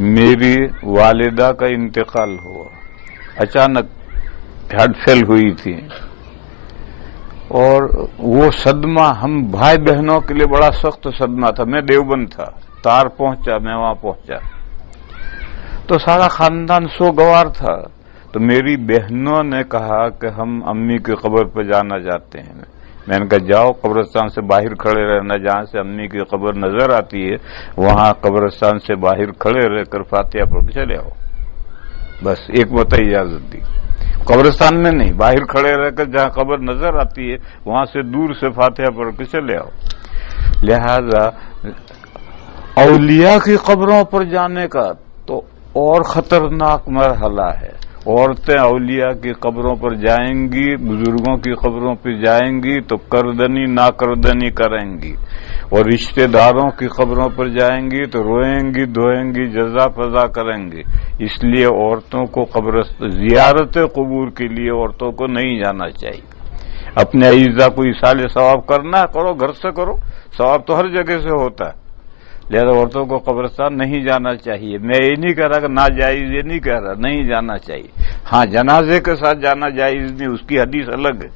میری والدہ کا انتقال ہوا، اچانک ہارٹ فیل ہوئی تھی، اور وہ صدمہ ہم بھائی بہنوں کے لیے بڑا سخت صدمہ تھا۔ میں دیوبند تھا، تار پہنچا، میں وہاں پہنچا تو سارا خاندان سوگوار تھا۔ تو میری بہنوں نے کہا کہ ہم امی کی قبر پہ جانا چاہتے ہیں۔ میں نے کہا جاؤ، قبرستان سے باہر کھڑے رہنا، جہاں سے امی کی قبر نظر آتی ہے وہاں قبرستان سے باہر کھڑے رہ کر فاتحہ پڑھ کے چلے آؤ۔ بس ایک بتا اجازت دی، قبرستان میں نہیں، باہر کھڑے رہ کر جہاں قبر نظر آتی ہے وہاں سے دور سے فاتحہ پڑھ کے چلے آؤ۔ لہذا اولیاء کی قبروں پر جانے کا تو اور خطرناک مرحلہ ہے۔ عورتیں اولیاء کی قبروں پر جائیں گی، بزرگوں کی قبروں پہ جائیں گی تو کردنی ناکردنی کریں گی، اور رشتہ داروں کی قبروں پر جائیں گی تو روئیں گی، دھوئیں گی، جزا فضا کریں گی۔ اس لیے عورتوں کو زیارت قبور کے لیے عورتوں کو نہیں جانا چاہیے۔ اپنے اعزا کو ایصال ثواب کرنا ہے، کرو، گھر سے کرو، ثواب تو ہر جگہ سے ہوتا ہے۔ لہذا عورتوں کو قبرستان نہیں جانا چاہیے۔ میں یہ نہیں کہہ رہا کہ ناجائز، یہ نہیں کہہ رہا، نہیں جانا چاہیے۔ ہاں، جنازے کے ساتھ جانا جائز نہیں، اس کی حدیث الگ ہے۔